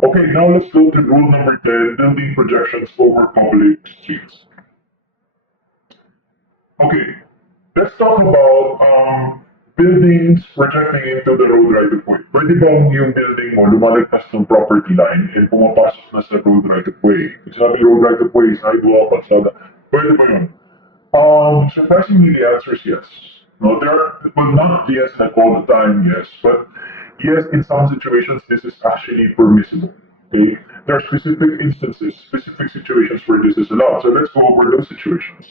Okay, now let's go to rule number 10, building projections over public streets. Okay, let's talk about buildings projecting into the road right of way. Pwede bang yung building mo lumalagpas ng property line and pumapasok na sa road right of way? Sabi road right of way, sidewalk, kalsada. Pwede ba yun? Surprisingly, the answer is yes. No, there are, well, not yes like all the time, yes, but yes, in some situations, this is actually permissible. Okay, there are specific instances, specific situations where this is allowed. So let's go over those situations.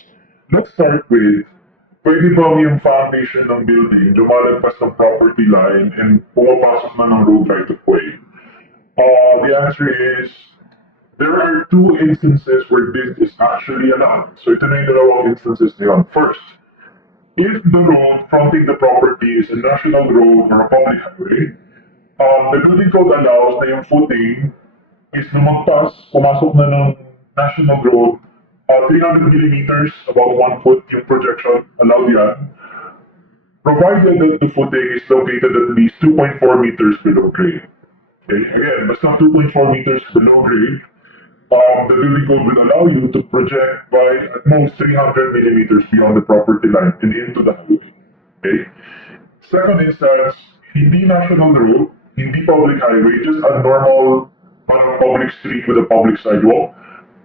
Let's start with, pwede ba yung foundation ng building lumalagpas ng property line and pumapasok na ng road right of way? The answer is there are two instances where this is actually allowed. So ito na yung dalawang instances na yun. First, if the road fronting the property is a national road or a public highway, the building code allows na yung footing is lumagpas, pumasok na ng national road, 300 millimeters, about 1 foot yung projection, allowed yan, provided that the footing is located at least 2.4 meters below grade. Okay, again, basta 2.4 meters below grade, the building code will allow you to project by at most 300 millimeters beyond the property line and into the highway. Okay? Second instance, hindi national road, hindi public highway, just a normal public street with a public sidewalk,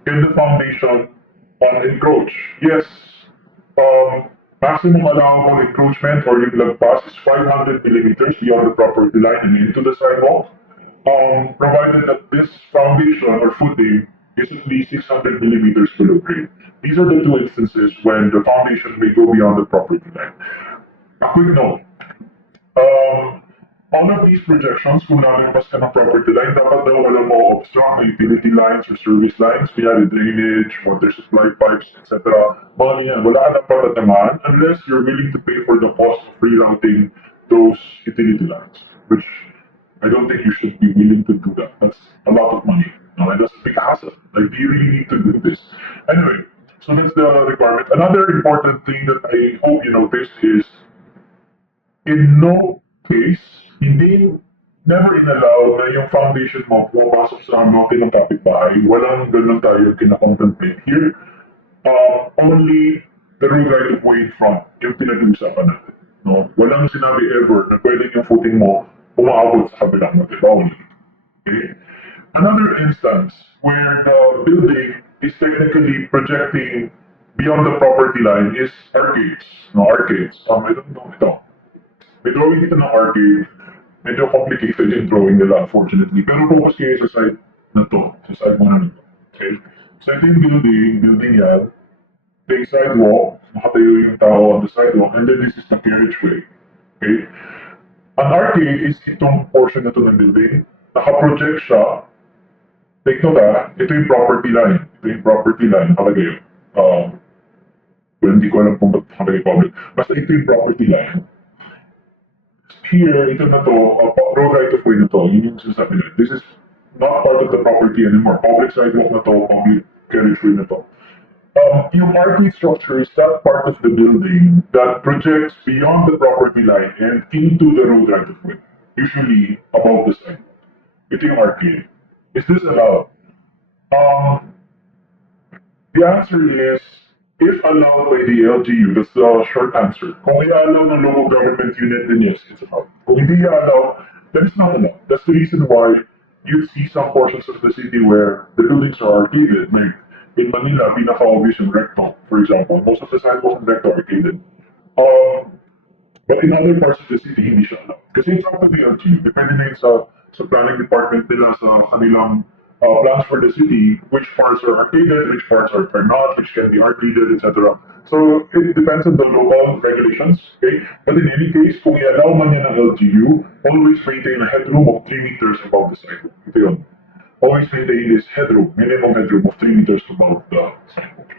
and the foundation encroach. Yes, maximum allowable encroachment or yung lagpas is 500 millimeters beyond the property line and into the sidewalk, provided that this foundation or footing is at least 600 millimeters below grade. These are the two instances when the foundation may go beyond the property line. A quick note, all of these projections, kung lalagpas ka ng property line, dapat daw walang ma-obstruct na utility lines or service lines, kaya drainage, water supply pipes, etc. Mga ganyan, wala ka ng patatamaan unless you're willing to pay for the cost of rerouting those utility lines, which I don't think you should be willing to do that. That's a lot of money. No, and that's a big hassle. Like, do you really need to do this? Anyway, so that's the requirement. Another important thing that I hope you noticed is, in no case, hindi, never inallow na yung foundation mo pumapasok sa mountain ng kapitbahay. Walang ganun tayo kinakontemplate here. Only the road right of way in front, yung pinag-uusapan natin. No? Walang sinabi ever na pwede yung footing mo umaabot sa kabilang natin. Only. Okay? Another instance where the building is technically projecting beyond the property line is arcades. No, arcades. I don't know ito. May drawing dito ng arcade. Medyo complicated yung drawing nila, unfortunately. Pero focus kayo sa side na to. Sa side muna nito. Okay? So ito yung building yan. May sidewalk. Nakatayo yung tao on the sidewalk. And then this is the carriageway. Okay? An arcade is itong portion na to ng building. Naka-project siya. Take note ito yung property line. Ito yung property line. Nakalagay yun. Well, hindi ko alam kung ba't nakalagay public. Basta ito yung property line. Here, ito na to, road right of way na to, yun yung sinasabi nila. This is not part of the property anymore. Public sidewalk na to, public carriageway na to. Yung arcade structure is that part of the building that projects beyond the property line and into the road right of way. Usually, above the sidewalk. Ito yung arcade. Is this allowed? The answer is, if allowed by the LGU, that's the short answer. Kung i-allow ng local government unit, then yes, it's allowed. Kung hindi i-allow, then it's not allowed. That's the reason why you see some portions of the city where the buildings are arcaded. Like in Manila, pinaka-obvious yung recto, for example. Most of the sidewalks in recto are arcaded. But in other parts of the city, hindi siya allowed. Kasi it's up to the LGU. Depende na yun sa planning department nila, sa kanilang plans for the city, which parts are arcaded, which parts are not, which can be arcaded, etc. So it depends on the local regulations, okay? But in any case, kung i-allow man yan ng LGU, always maintain a headroom of 3 meters above the sidewalk. Ito yun. Always maintain this headroom, minimum headroom of 3 meters above the sidewalk.